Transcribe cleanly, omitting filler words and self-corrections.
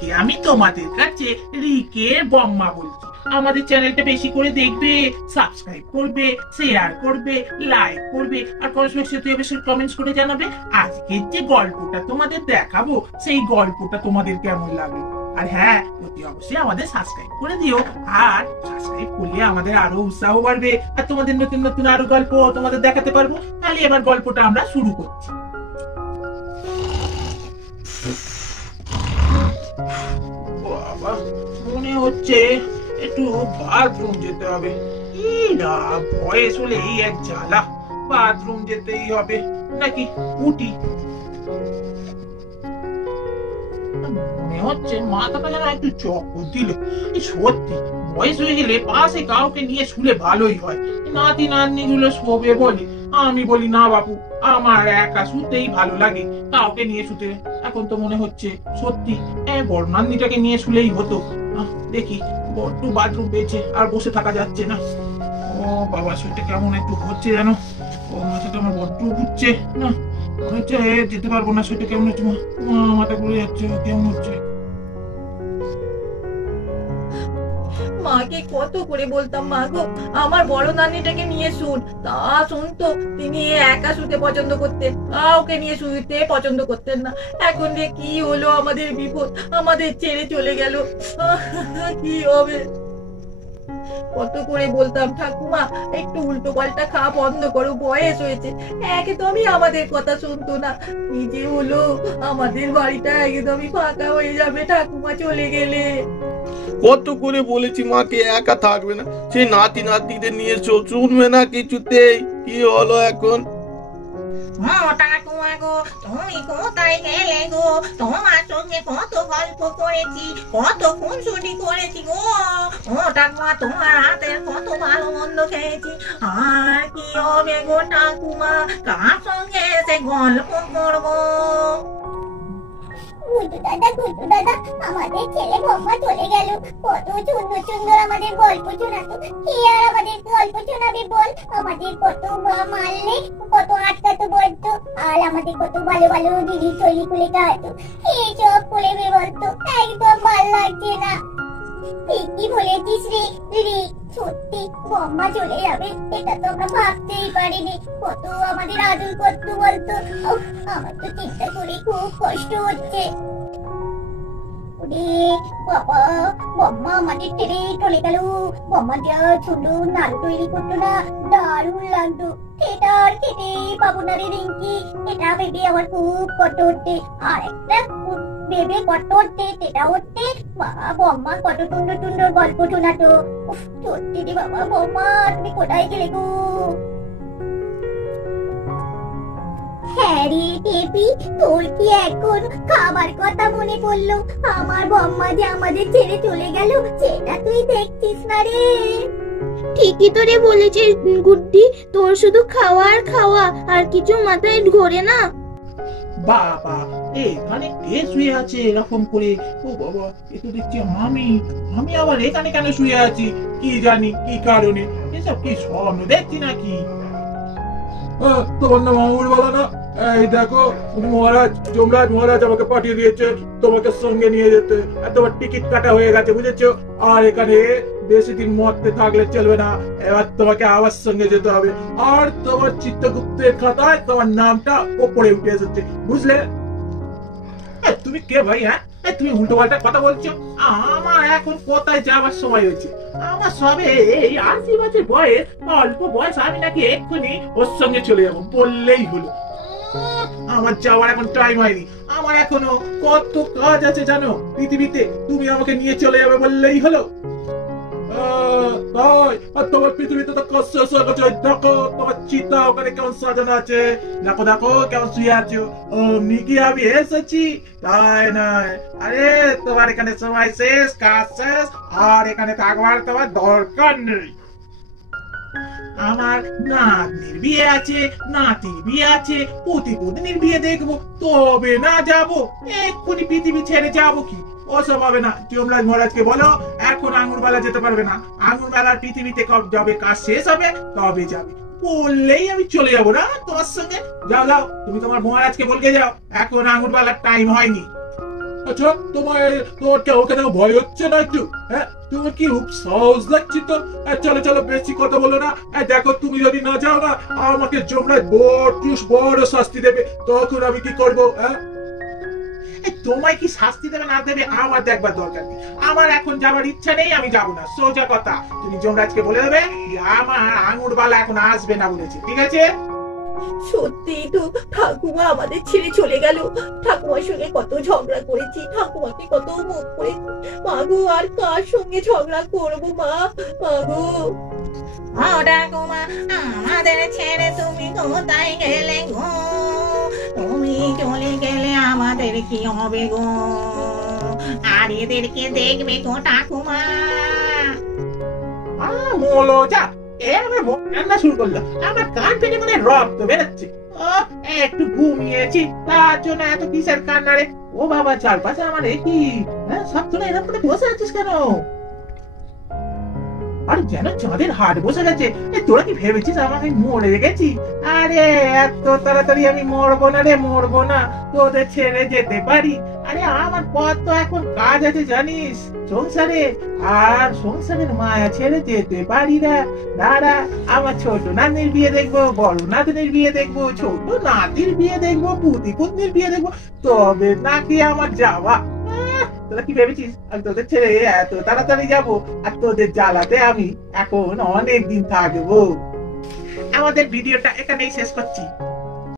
আজকে আমি তোমাদের কাছে রিকের বম্মা বলছি। আমাদের চ্যানেলটা বেশি করে দেখবে, সাবস্ক্রাইব করবে, শেয়ার করবে, লাইক করবে, আর কমেন্টস করে জানাবে আজকের যে গল্পটা তোমাদের দেখাবো সেই গল্পটা তোমাদের কেমন লাগে। আর হ্যাঁ, অতি অবশ্যই আমাদের সাবস্ক্রাইব করে দিও। আর সাবস্ক্রাইব করলে আমাদের আরো উৎসাহ বাড়বে, আর তোমাদের নতুন নতুন আরো গল্প তোমাদের দেখাতে পারবো। তাহলে এবার গল্পটা আমরা শুরু করছি। বাবা, মনে হচ্ছে একটু বাথরুম যেতে হবে। বয়স হলে এই এক জ্বালা, বাথরুম যেতেই হবে। নাকি উঠি? মনে হচ্ছে মাথাটা যেন একটু চক্কর দিল। সত্যি বয়স হয়ে গেলে পাশে কাউকে নিয়ে শুলে ভালোই হয়। নাতি নাতনি গুলো শোবে বলে, আমি বলি না বাপু, আমার একা শুতেই ভালো লাগে, কাউকে নিয়ে শুতে। এখন তো মনে হচ্ছে সত্যি বড় নাতনিটাকে নিয়ে শুলেই হতো। দেখি, বড্ড বাথরুম পেয়েছে, আর বসে থাকা যাচ্ছে না। ও বাবা, শরীরটা কেমন একটু হচ্ছে যেন। ও মাথাটা আমার বড্ড ঘুরছে না, মনে হচ্ছে যেতে পারবো না। শরীরটা কেমন হচ্ছে, মাথা ঘুরে যাচ্ছে, কেমন হচ্ছে। মাকে কত করে বলতাম, মা গো আমার বড় নানিটাকে নিয়ে শুন, তা শুনতো। তিনি একা শুতে পছন্দ করতেন, কাউকে নিয়ে শুতে পছন্দ করতেন না। এখন যে কি হলো আমাদের বিপদ, আমাদের ছেড়ে চলে গেল, কি হবে? কত করে বলতাম, ঠাকুমা একটু উল্টো পাল্টা খাওয়া বন্ধ করো, বয়স হয়েছে। একে তো আমি আমাদের কথা শুনতো না, কি যে হলো, আমাদের বাড়িটা একদমই ফাঁকা হয়ে যাবে ঠাকুমা চলে গেলে। কত করে বলেছি মাকে একা থাকবে না, সেই নাতি নাতনিদের নিয়ে শুনবে না কিছুতেই। কি হলো এখন? ঠাকুমা গো, তুমি কোথায় গেলে গো? তোমার সঙ্গে কত গল্প করেছি, কত খুনসুটি করেছি গো। ও ঠাকুমা, তোমার হাতের কত ভালো মন্দ খেয়েছি। আর কি হবে গো ঠাকুমা, কার সঙ্গে এসে গল্প করবো? গুড্ডু দাদা, আমাদের ছেলে বম্মা চলে গেল। কত সুন্দর সুন্দর আমাদের গল্প শোনাতো, কি আর আমাদের গল্প শোনাবে বল? আমাদের কত মারলে, কত আটকাতো বলতো, আর আমাদের কত ভালো ভালো দিদি শৈলী খুলে খাওয়াতো। এইসব করে বলতো, একদম ভাল লাগছে না। ঠিকই বলেছিস রে রে, সত্যি বম্মা চলে যাবে, এটা তো আমরা ভাবতেই পারিনি। কত আমাদের আদর করতো বলতো। আমার তো চিন্তা করে খুব কষ্ট হচ্ছে। বাবা, বম্মা আমাদের ছেড়ে চলে গেল। বম্মা যা সুন্দর নাড়ু তৈরি করতো না, দারুণ লাগতো। এটা আর খেতেই পাবো না রে রিঙ্কি, এটা ভেবে আমার খুব কষ্ট হচ্ছে। আর একটা ভেবে কষ্ট হচ্ছে, সেটা হচ্ছে বম্মা কত সুন্দর সুন্দর গল্প শোনাতো। সত্যি রে বাবা, বম্মা তুমি কোথায় গেলে গো? হ্যাঁ রে টেপি, তোর কি এখন খাবার কথা মনে পড়লো? আমার বম্মা যে আমাদের ছেড়ে চলে গেল, সেটা তুই দেখছিস না রে? ঠিকই তো রে বলেছিস গুড্ডি, তোর শুধু খাওয়া আর খাওয়া, আর কিছু মাথায় ঘোরে না। বাবা, এখানে কে শুয়ে আছে এরকম করে? ও বাবা, এ তো দেখছি আমি আবার এখানে কেন শুয়ে আছি? কি জানি কি কারণে, এসব কি স্বপ্ন দেখছি নাকি? তোমার নাম মামুর বলা না? এই দেখো, যমরাজ মহারাজ আমাকে পাঠিয়ে দিয়েছে তোমাকে সঙ্গে নিয়ে যেতে। আর তোমার টিকিট কাটা হয়ে গেছে, বুঝেছো? আর এখানে বেশি দিন মরতে থাকলে চলবে না, এবার তোমাকে আবার সঙ্গে যেতে হবে। আর তোমার চিত্রগুপ্তের খাতায় তোমার নামটা ওপরে উঠে এসেছে, বুঝলে? তুমি কে ভাই? হ্যাঁ, তুমি উল্টো পাল্টা কথা বলছো। আমার এখন কোথায় যাওয়ার সময় হয়েছে? আমার সবে এই ৮০ বছর বয়স, অল্প বয়স, আমি নাকি এক্ষুনি ওর সঙ্গে চলে যাবো বললেই হলো। আমার যাওয়ার এখন টাইম হয়নি, আমার এখনো কত কাজ আছে জানো পৃথিবীতে। তুমি আমাকে নিয়ে চলে যাবে বললেই হলো? তোমার পৃথিবীতে তো কষ্ট করছে। দেখো তোমার চিতা ওখানে কেমন সাজানো আছে, দেখো দেখো কেমন শুয়ে আছো। অমনি কি আমি এসেছি? তাই নয়, আরে তোমার এখানে সময় শেষ, কাজ শেষ, আর এখানে থাকবার তোমার দরকার নেই। আমার নাতনির বিয়ে আছে, নাতির বিয়ে আছে, প্রতিদিনের বিয়ে দেখবো, তবে না যাবো। এক্ষুনি পৃথিবী ছেড়ে যাবো কি? ওসব হবে না। যমরাজ মহারাজকে বলো এখন আঙুর বেলা যেতে পারবে না। আঙুর বেলার পৃথিবীতে যবে কাজ শেষ হবে তবে যাবে বললেই আমি চলে যাবো না তোমার সঙ্গে। যাও যাও, তুমি তোমার মহারাজকে বলকে যাও, এখন আঙুর বেলার টাইম হয়নি। আচ্ছা তোমার কি ওকে দেখো ভয় হচ্ছে না একটু? হ্যাঁ, তোমার কি খুব সাহস লাগছে তো? চলো চলো, বেশি কথা বলো না। দেখো, তুমি যদি না যাও না, আমাকে যমরাজ বড় শাস্তি দেবে। তখন আমি কি করবো? তোমায় কি শাস্তি দেবে না দেবে আমার দেখবার দরকার নেই। আমার এখন যাবার ইচ্ছা নেই, আমি যাবো না, সোজা কথা। তুমি যমরাজকে বলে দেবে যে আমার আঙুর বালা এখন আসবে না বলেছে, ঠিক আছে? সত্যি তো ঠাকুমা আমাদের ছেড়ে চলে গেল। ঠাকুমার সঙ্গে কত ঝগড়া করেছি, ঠাকুমাকে কত মুখ করেছি। মাগো, আর কার সঙ্গে ঝগড়া করবো মা? মাগো, ও ঠাকুমা, আমাদের ছেড়ে তুমি কোথায় গেলে গো? তুমি চলে গেলে আমাদের কি হবে গো? আর এদেরকে দেখবে গো ঠাকুমা। মোলো যা, আমার কান্না শুরু করলো। আমার কান পেটে মানে রক্ত বেরোচ্ছে। একটু ঘুমিয়েছি, তার জন্য এত কিসের কান্না রে? ও বাবা, চারপাশে আমার কি সব তুলে এরকম করে বসে আছিস কেন? আর যেন চাঁদের হাট বসে গেছে। তোরা কি ভেবেছিস আমাকে মরে গেছি? আরে এত তাড়াতাড়ি আমি মরবো না রে, মরবো না। তোদের ছেড়ে যেতে পারি? আরে আমার কত এখন কাজ আছে জানিস সংসারে, আর সংসারের মায়া ছেড়ে যেতে পারি না। দাঁড়া, আমার ছোট নাতির বিয়ে দেখবো, বড় নাতির বিয়ে দেখবো, ছোট নাতির বিয়ে দেখবো, পুতি পুতনির বিয়ে দেখবো, তবে নাকি আমার যাওয়া। তোরা কি ভেবেছিস আমি তোদের ছেড়ে এত তাড়াতাড়ি যাবো? আর তোদের জ্বালাতে আমি এখন অনেক দিন থাকবো। আমাদের ভিডিওটা এখানেই শেষ করছি।